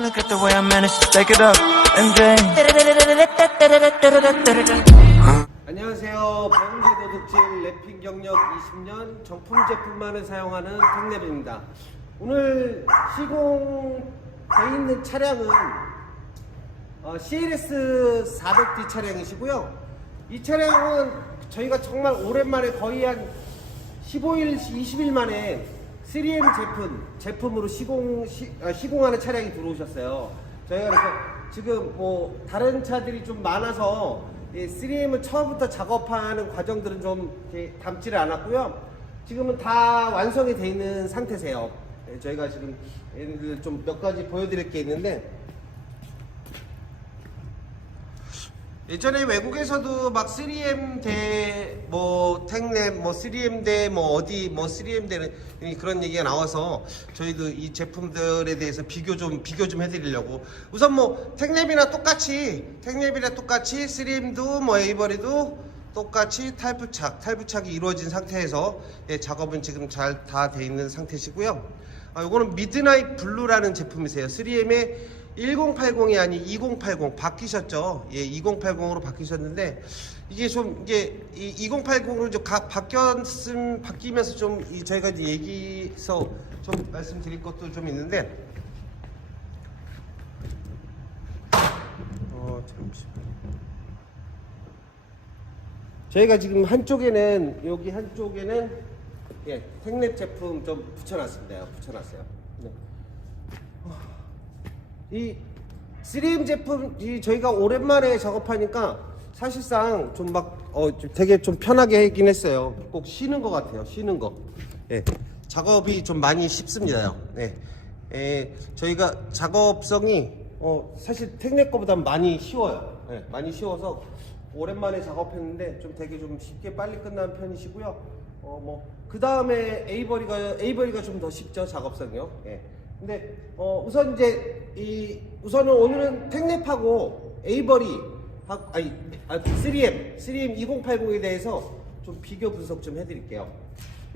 Look at the way I managed to stack it up and then. 안녕하세요. 배움제도 득질 랩핑 경력 20년 정품 제품만을 사용하는 탱랩입니다. 오늘 시공돼 있는 차량은 어, CLS 400D 차량이시고요. 이 차량은 저희가 정말 오랜만에 거의 한 15일, 20일 만에 3M 제품, 제품으로 시공, 시, 아, 시공하는 차량이 들어오셨어요. 저희가 그래서 지금 뭐 다른 차들이 좀 많아서 3M을 처음부터 작업하는 과정들은 좀 담지를 않았고요. 지금은 다 완성이 돼 있는 상태세요. 네, 저희가 지금 좀 몇 가지 보여드릴 게 있는데 예전에 외국에서도 막 3M 대뭐 탱랩 뭐 3M 대뭐 어디 뭐 3M 대는 그런 얘기가 나와서 저희도 이 제품들에 대해서 비교 좀 비교 좀 해드리려고 우선 뭐 탱랩이나 똑같이 탱랩이나 똑같이 3M도 뭐 에이버리도 똑같이 탈부착 탈부착이 이루어진 상태에서 예, 작업은 지금 잘 다 돼 있는 상태시고요. 아, 요거는 미드나잇 블루라는 제품이세요. 3M의 1080이 아니 2080 바뀌셨죠? 예, 2080으로 바뀌셨는데 이게 좀 이게 이 2080으로 좀 가, 바뀌었음 바뀌면서 좀 이 저희가 이제 얘기서 좀 말씀드릴 것도 좀 있는데 어 잠시만. 저희가 지금 한쪽에는 여기 한쪽에는 예, 택랩 제품 좀 붙여놨습니다. 붙여놨어요. 네. 이 3M 제품 이 저희가 오랜만에 작업하니까 사실상 좀 막 어 되게 좀 편하게 하긴 했어요. 꼭 쉬는 것 같아요. 쉬는 거. 예. 작업이 좀 많이 쉽습니다. 예. 예. 저희가 작업성이 어 사실 택내 거보다 많이 쉬워요. 예. 많이 쉬워서 오랜만에 작업했는데 좀 되게 좀 쉽게 빨리 끝나는 편이시고요. 어 뭐 그 다음에 에이버리가 에이버리가 좀 더 쉽죠 작업성이요. 예. 근데 어 우선 이제 이 우선은 오늘은 택랩하고 에이버리 하 아니 아 3M 3M 2080에 대해서 좀 비교 분석 좀 해드릴게요.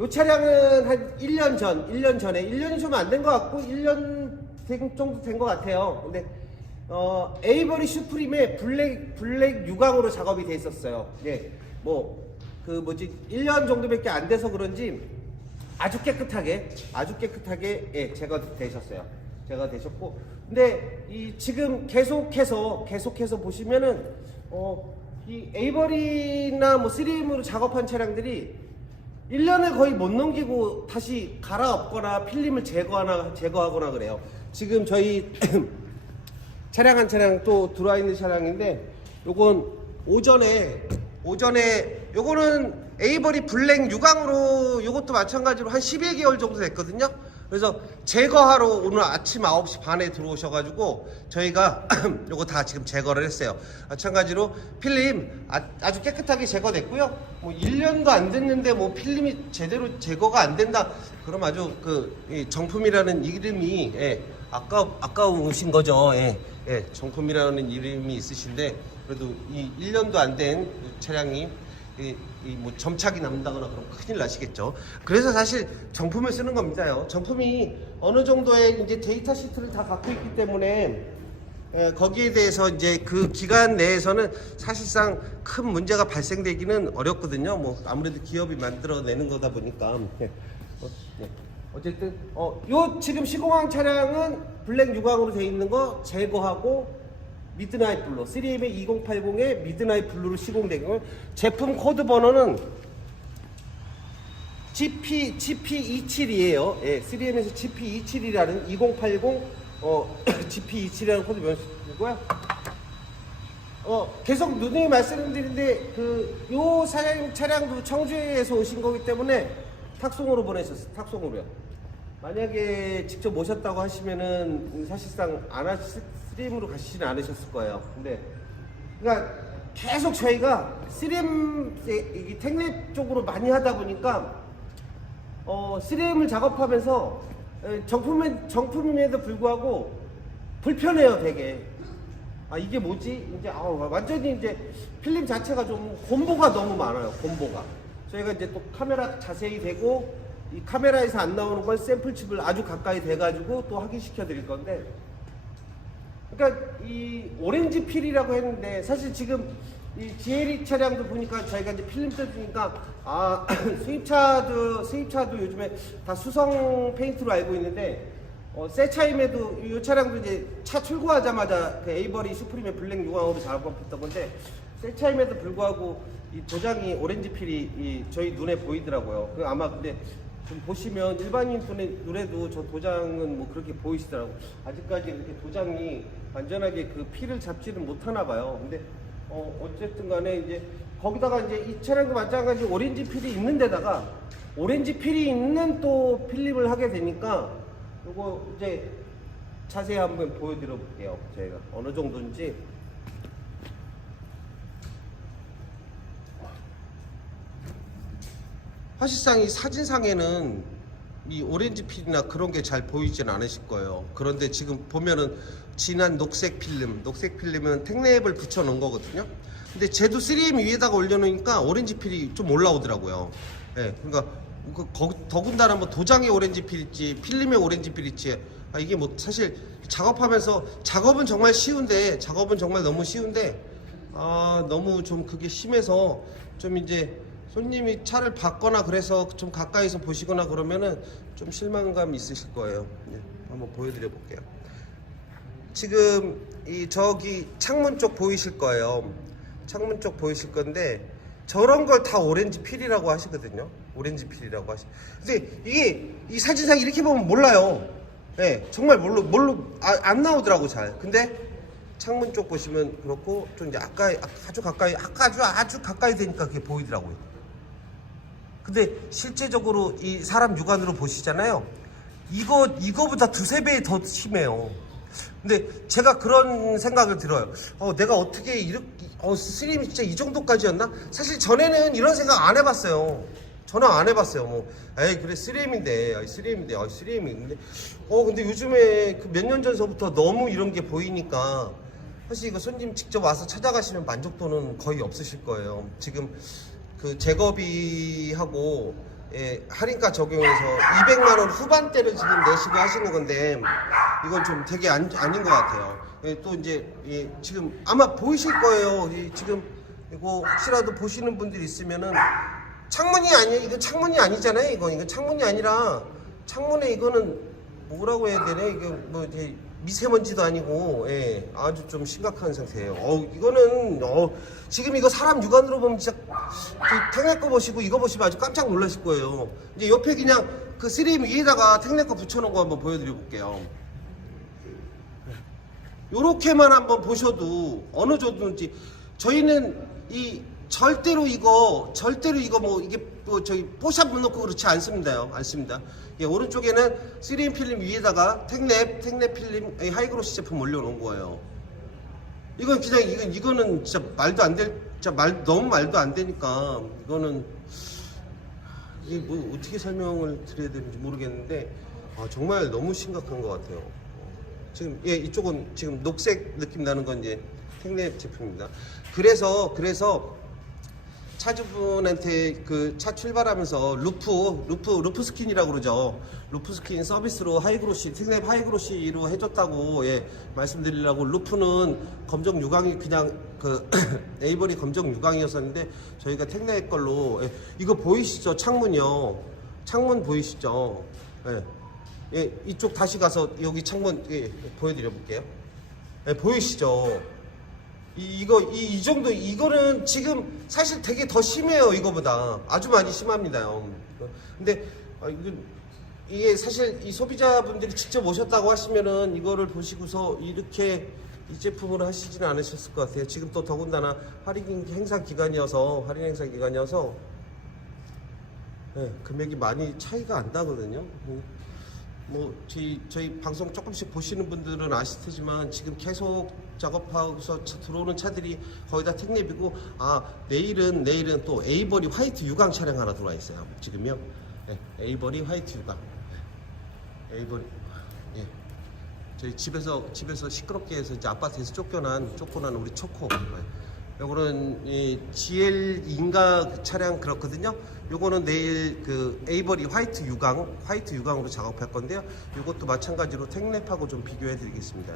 이 차량은 한 1년 전, 1년 전에 1년이 좀 안 된 것 같고 1년 된- 정도 된 것 같아요. 근데 어 에이버리 슈프림의 블랙 블랙 유광으로 작업이 돼 있었어요. 예, 뭐 그 뭐지 1년 정도밖에 안 돼서 그런지 아주 깨끗하게 아주 깨끗하게 예, 제거되셨어요. 제거되셨고 근데 이 지금 계속해서 계속해서 보시면은 어 이 에이버리나 뭐 3M으로 작업한 차량들이 1년을 거의 못 넘기고 다시 갈아엎거나 필름을 제거하나 제거하거나 그래요. 지금 저희 차량 한 차량 또 들어와 있는 차량인데 요건 오전에 오전에 요거는 에이버리 블랙 유광으로 요것도 마찬가지로 한 11개월 정도 됐거든요. 그래서 제거하러 오늘 아침 9시 반에 들어오셔가지고 저희가 요거 다 지금 제거를 했어요. 마찬가지로 필름 아, 주 깨끗하게 제거됐고요. 뭐 1년도 안 됐는데 뭐 필름이 제대로 제거가 안 된다. 그럼 아주 그이 정품이라는 이름이 예, 아까 아까우신 거죠. 예, 예, 정품이라는 이름이 있으신데 그래도 이 1년도 안 된 차량이 이, 이 뭐 점착이 남다거나 그럼 큰일 나시겠죠. 그래서 사실 정품을 쓰는 겁니다요. 정품이 어느 정도의 이제 데이터 시트를 다 갖고 있기 때문에 에, 거기에 대해서 이제 그 기간 내에서는 사실상 큰 문제가 발생되기는 어렵거든요. 뭐 아무래도 기업이 만들어내는 거다 보니까. 예. 어, 네. 어쨌든 어, 요 지금 시공한 차량은 블랙 유광으로 돼 있는 거 제거하고 미드나잇 블루 3M의 2080에 미드나잇 블루로 시공된 걸 제품 코드 번호는 GP, GP27이에요. 예, 3M에서 GP27이라는 2080 어, GP27이라는 코드 명시고요. 어, 계속 누누이 말씀드리는데 그 요 사장님 차량도 청주에서 오신 거기 때문에 탁송으로 보내셨어요. 탁송으로요. 만약에 직접 모셨다고 하시면은 사실상 안 하실 3M으로 가시진 않으셨을 거예요. 근데 그러니까 계속 저희가 3M 이 택넷 쪽으로 많이 하다 보니까 어, 3M을 작업하면서 정품에, 정품임에도 불구하고 불편해요 되게 아 이게 뭐지? 이제 아, 완전히 이제 필름 자체가 좀 곰보가 너무 많아요 곰보가 저희가 이제 또 카메라 자세히 되고 이 카메라에서 안 나오는 걸 샘플 칩을 아주 가까이 대가지고 또 확인시켜 드릴 건데 그러니까 이 오렌지 필이라고 했는데 사실 지금 이 GLE 차량도 보니까 저희가 이제 필름 뜯으니까 아 수입차도 수입차도 요즘에 다 수성 페인트로 알고 있는데 어, 새 차임에도 이 차량도 이제 차 출고하자마자 그 에이버리 슈프림의 블랙 유광으로 작업했던 건데 새 차임에도 불구하고 이 도장이 오렌지 필이 이 저희 눈에 보이더라고요. 그 아마 근데 좀 보시면 일반인 분의 눈에도 저 도장은 뭐 그렇게 보이시더라고. 아직까지 이렇게 도장이 완전하게 그 피를 잡지는 못하나 봐요. 근데 어 어쨌든 간에 이제 거기다가 이제 이 차량도 마찬가지 오렌지 필이 있는 데다가 오렌지 필이 있는 또 필름을 하게 되니까 요거 이제 자세히 한번 보여드려 볼게요. 저희가 어느 정도인지 사실상 이 사진상에는 이 오렌지 필이나 그런 게 잘 보이진 않으실 거예요. 그런데 지금 보면은 진한 녹색 필름, 녹색 필름은 택랩을 붙여 놓은 거거든요. 근데 쟤도 3M 위에다가 올려놓으니까 오렌지 필이 좀 올라오더라고요. 예, 그러니까 그 거- 더군다나 뭐 도장에 오렌지 필 있지, 필름에 오렌지 필 있지. 아, 이게 뭐 사실 작업하면서 작업은 정말 쉬운데 작업은 정말 너무 쉬운데 아 너무 좀 그게 심해서 좀 이제 손님이 차를 받거나 그래서 좀 가까이서 보시거나 그러면은 좀 실망감 있으실 거예요. 네, 한번 보여드려 볼게요. 지금 이 저기 창문 쪽 보이실 거예요. 창문 쪽 보이실 건데 저런 걸 다 오렌지 필이라고 하시거든요. 오렌지 필이라고 하시. 근데 이게 이 사진상 이렇게 보면 몰라요. 네, 정말 몰로 몰로 아, 안 나오더라고 잘. 근데 창문 쪽 보시면 그렇고 좀 이제 아까 아주 가까이 아까 아주 아주 가까이 되니까 그게 보이더라고요. 근데 실제적으로 이 사람 육안으로 보시잖아요. 이거 이거보다 두세 배 더 심해요. 근데 제가 그런 생각을 들어요. 어, 내가 어떻게 이렇게 어, 스림이 진짜 이 정도까지였나? 사실 전에는 이런 생각 안 해봤어요. 전혀 안 해봤어요. 뭐, 에이 그래 쓰레임인데, 아이 쓰레임인데, 아이 쓰레임인데. 어, 근데 요즘에 그 몇 년 전서부터 너무 이런 게 보이니까 사실 이거 손님 직접 와서 찾아가시면 만족도는 거의 없으실 거예요. 지금 그 제거비하고 예, 할인가 적용해서 200만 원 후반대를 지금 내시고 하시는 건데 이건 좀 되게 안, 아닌 것 같아요. 예, 또 이제 예, 지금 아마 보이실 거예요. 이 지금 이거 혹시라도 보시는 분들 있으면은 창문이 아니에요. 이거 창문이 아니잖아요. 이거 이거 창문이 아니라 창문에 이거는 뭐라고 해야 되나 이게 뭐 이제 미세먼지도 아니고 예, 아주 좀 심각한 상태예요. 어 이거는 어 지금 이거 사람 육안으로 보면 진짜 그 탱내 거 보시고 이거 보시면 아주 깜짝 놀라실 거예요. 이제 옆에 그냥 그 3M 위에다가 탱내 거 붙여놓은 거 한번 보여드려 볼게요. 요렇게만 한번 보셔도 어느 정도인지 저희는 이 절대로 이거 절대로 이거 뭐 이게 뭐 저희 뽀샵 넣고 그렇지 않습니다요 않습니다 예, 오른쪽에는 3M 필름 위에다가 택랩 택랩 필름 이 하이그로시 제품 올려놓은 거예요 이건 그냥 이건 이거는 진짜 말도 안 될 진짜 말 너무 말도 안 되니까 이거는 이게 뭐 어떻게 설명을 드려야 되는지 모르겠는데 아, 정말 너무 심각한 것 같아요. 지금 예 이쪽은 지금 녹색 느낌 나는 건 이제 택랩 제품입니다. 그래서 그래서 차주분한테 그 차 출발하면서 루프 루프 루프 스킨이라고 그러죠. 루프 스킨 서비스로 하이그로시 택랩 하이그로시로 해줬다고 예 말씀드리려고 루프는 검정 유광이 그냥 그 에이버리 검정 유광이었었는데 저희가 택랩 걸로 예, 이거 보이시죠 창문이요. 창문 보이시죠? 예. 예, 이쪽 다시 가서 여기 창문 예, 보여드려 볼게요. 예, 보이시죠? 이, 이거 이, 이 정도 이거는 지금 사실 되게 더 심해요 이거보다 아주 많이 심합니다요. 근데 아, 이거 이게 사실 이 소비자분들이 직접 오셨다고 하시면은 이거를 보시고서 이렇게 이 제품으로 하시지는 않으셨을 것 같아요. 지금 또 더군다나 할인 행사 기간이어서 할인 행사 기간이어서 네, 금액이 많이 차이가 안 나거든요. 뭐 저희 저희 방송 조금씩 보시는 분들은 아실 테지만 지금 계속 작업하고서 차- 들어오는 차들이 거의 다 택랩이고 아 내일은 내일은 또 에이버리 화이트 유광 차량 하나 들어와 있어요. 지금요. 네, 에이버리 화이트 유광. 에이버리 예. 저희 집에서 집에서 시끄럽게 해서 이제 아파트에서 쫓겨난 쫓겨난 우리 초코. 네. 요거는 이 GL 인가 차량 그렇거든요. 요거는 내일 그 에이버리 화이트 유광, 화이트 유광으로 작업할 건데요. 요것도 마찬가지로 텍랩하고 좀 비교해 드리겠습니다.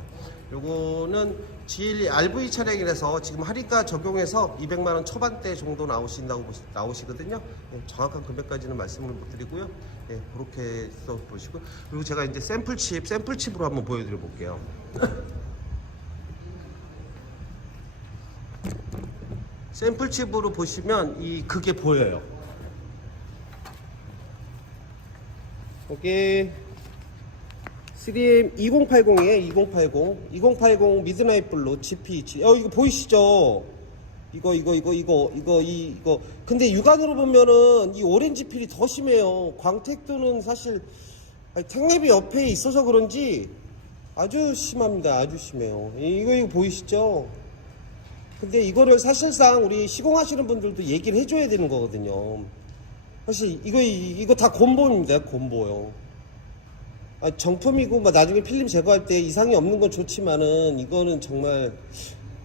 요거는 GL RV 차량이라서 지금 할인가 적용해서 200만 원 초반대 정도 나오신다고 보시, 나오시거든요. 예, 정확한 금액까지는 말씀을 못 드리고요. 예, 그렇게 해서 보시고 그리고 제가 이제 샘플 칩, 샘플 칩으로 한번 보여드려 볼게요. 샘플 칩으로 보시면 이 그게 보여요. 여기 3M 2080이에요. 2080. 2080 미드나잇 블루 GP2. 어 이거 보이시죠? 이거 이거 이거 이거 이거 이 이거 근데 육안으로 보면은 이 오렌지 필이 더 심해요. 광택도는 사실 탱랩이 옆에 있어서 그런지 아주 심합니다. 아주 심해요. 이거 이거 보이시죠? 근데 이거를 사실상 우리 시공하시는 분들도 얘기를 해줘야 되는 거거든요. 사실 이거 이거 다 곰보입니다. 곰보요. 아, 정품이고 뭐 나중에 필름 제거할 때 이상이 없는 건 좋지만은 이거는 정말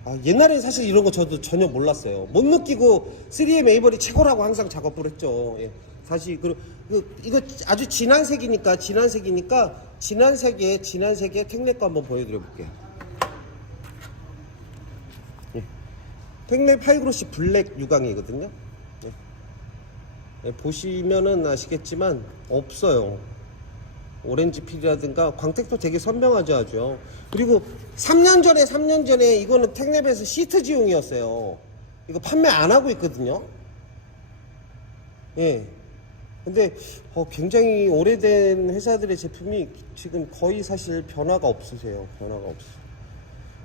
아, 옛날에 사실 이런 거 저도 전혀 몰랐어요. 못 느끼고 3M 에이버리 최고라고 항상 작업을 했죠. 예. 사실 그, 그 이거 아주 진한 색이니까 진한 색이니까 진한 색에 진한 텍렉 거 한번 보여드려 볼게요. 텍렉 파이그로시 블랙 유광이거든요. 예. 예, 보시면은 아시겠지만 없어요. 오렌지 필이라든가 광택도 되게 선명하죠 아주. 그리고 3년 전에 3년 전에 이거는 텍랩에서 시트지용이었어요. 이거 판매 안 하고 있거든요. 예. 근데 어, 굉장히 오래된 회사들의 제품이 지금 거의 사실 변화가 없으세요. 변화가 없어요.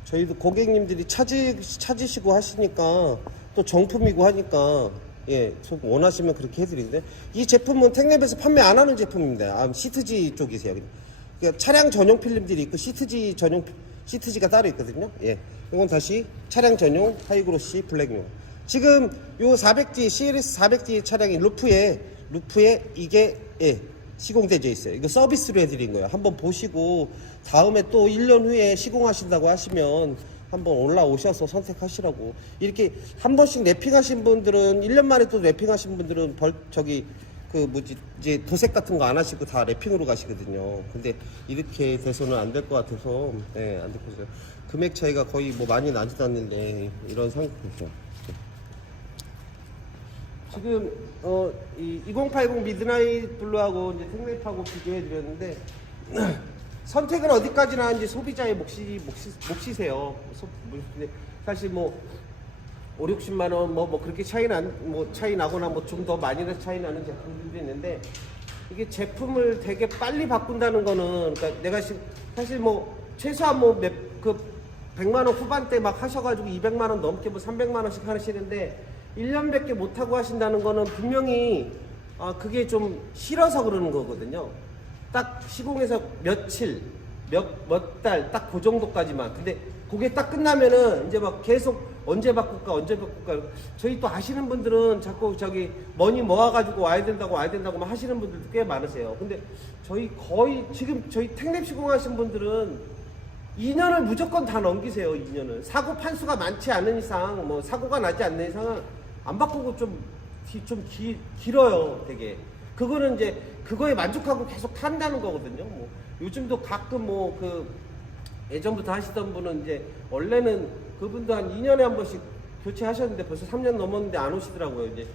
저희도 고객님들이 찾으, 찾으시고 하시니까 또 정품이고 하니까 예, 속 원하시면 그렇게 해드리는데 이 제품은 텍랩에서 판매 안 하는 제품입니다. 아, 시트지 쪽이세요. 그러니까 차량 전용 필름들이 있고 시트지 전용 시트지가 따로 있거든요. 예, 이건 다시 차량 전용 하이그로시 블랙용. 지금 요 400D CLS 400D 차량이 루프에 루프에 이게 예, 시공되어 있어요. 이거 서비스로 해드린 거예요. 한번 보시고 다음에 또 1년 후에 시공하신다고 하시면 한번 올라오셔서 선택하시라고 이렇게 한 번씩 랩핑하신 분들은 1년 만에 또 랩핑하신 분들은 벌 저기 그 뭐지 이제 도색 같은 거 안 하시고 다 랩핑으로 가시거든요. 근데 이렇게 돼서는 안 될 것 같아서 네, 안 될 것 같아요. 금액 차이가 거의 뭐 많이 나지도 않는데 이런 상황이죠. 지금 어, 이 2080 미드나잇 블루하고 이제 텍랩하고 비교해 드렸는데 선택은 어디까지나 하는지 소비자의 몫이 몫이, 몫이세요. 소- 근데 사실 뭐 5, 60만 원 뭐 뭐 그렇게 차이 난뭐 차이 나거나 뭐 좀 더 많이 나 차이 나는 제품들도 있는데 이게 제품을 되게 빨리 바꾼다는 거는 그러니까 내가 시- 사실 뭐 최소한 뭐몇그 100만 원 후반대 막 하셔가지고 200만 원 넘게 뭐 300만 원씩 하시는데 1년밖에 못 하고 하신다는 거는 분명히 아 그게 좀 싫어서 그러는 거거든요. 딱 시공해서 며칠, 몇 몇 달 딱 그 정도까지만. 근데 그게 딱 끝나면은 이제 막 계속 언제 바꿀까 언제 바꿀까. 저희 또 아시는 분들은 자꾸 저기 머니 모아가지고 와야 된다고 와야 된다고 막 하시는 분들도 꽤 많으세요. 근데 저희 거의 지금 저희 택랩 시공하신 분들은 2년을 무조건 다 넘기세요. 2년을 사고 판수가 많지 않은 이상 뭐 사고가 나지 않는 이상은 안 바꾸고 좀 기- 좀 기, 길어요. 되게 그거는 이제 그거에 만족하고 계속 탄다는 거거든요. 뭐 요즘도 가끔 뭐 그 예전부터 하시던 분은 이제 원래는 그분도 한 2년에 한 번씩 교체하셨는데 벌써 3년 넘었는데 안 오시더라고요. 이제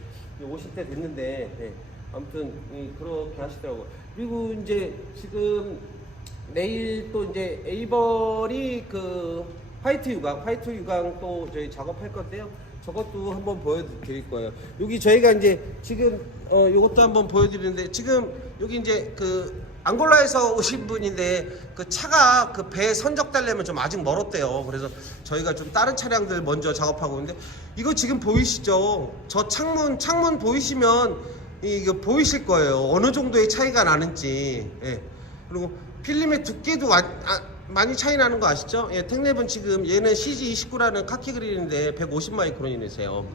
오실 때 됐는데 네. 아무튼 이, 그렇게 하시더라고요. 그리고 이제 지금 내일 또 이제 에이버리 그 화이트 유광, 화이트 유광 또 저희 작업할 건데요. 저것도 한번 보여드릴 거예요. 여기 저희가 이제 지금 어 요것도 한번 보여드리는데 지금 여기 이제 그 앙골라에서 오신 분인데 그 차가 그배 선적 달려면 좀 아직 멀었대요. 그래서 저희가 좀 다른 차량들 먼저 작업하고 있는데 이거 지금 보이시죠? 저 창문 창문 보이시면 이거 보이실 거예요. 어느 정도의 차이가 나는지. 예. 그리고 필름의 두께도 와- 아, 많이 차이 나는 거 아시죠? 예, 텍랩은 지금 얘는 CG29라는 카키 그릴인데 150 마이크론이세요.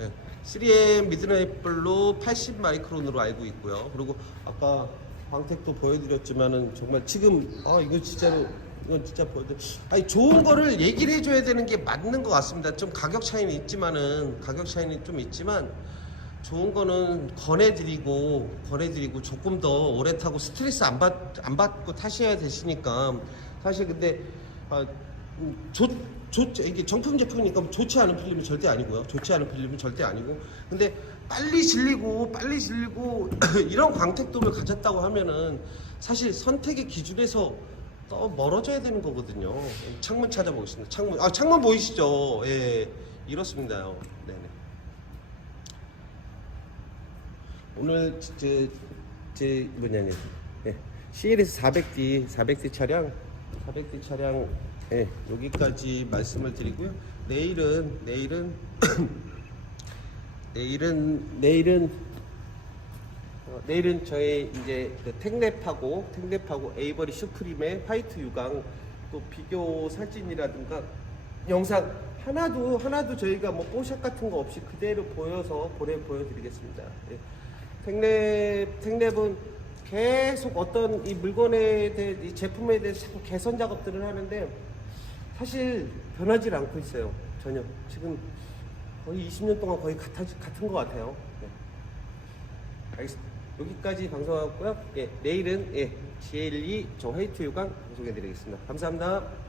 예, 3M 미드나잇 블루 80 마이크론으로 알고 있고요. 그리고 아까 광택도 보여드렸지만은 정말 지금 아 이거 진짜로 이건 진짜 보여드. 아니 좋은 거를 얘기를 해줘야 되는 게 맞는 것 같습니다. 좀 가격 차이는 있지만은 가격 차이는 좀 있지만 좋은 거는 권해드리고 권해드리고 조금 더 오래 타고 스트레스 안, 받, 안 받고 타셔야 되시니까 사실 근데 아, 음, 좋, 좋, 이게 정품 제품이니까 좋지 않은 필름이 절대 아니고요. 좋지 않은 필름은 절대 아니고. 근데 빨리 질리고 빨리 질리고 이런 광택도를 가졌다고 하면은 사실 선택의 기준에서 더 멀어져야 되는 거거든요. 창문 찾아보겠습니다. 창문 아 창문 보이시죠? 예 이렇습니다요. 네네. 오늘 제, 제 뭐냐니. 예, CLS 400D 400D 차량 400D 차량 예, 여기까지 말씀을 드리고요. 내일은 내일은 내일은 내일은 어, 내일은 저희 이제 그 텍랩하고 텍랩하고 에이버리 슈프림의 화이트 유광 또 비교 사진이라든가 영상 하나도 하나도 저희가 뭐 뽀샵 같은 거 없이 그대로 보여서 보내 보여드리겠습니다. 예. 텍랩 텍랩은 계속 어떤 이 물건에 대해 이 제품에 대해서 자꾸 개선 작업들을 하는데 사실 변하지 않고 있어요. 전혀 지금 거의 20년 동안 거의 같아, 같은 것 같아요. 네. 알겠습니다. 여기까지 방송하고요. 예, 내일은 예, GL2 저 화이트 유광 방송해 드리겠습니다. 감사합니다.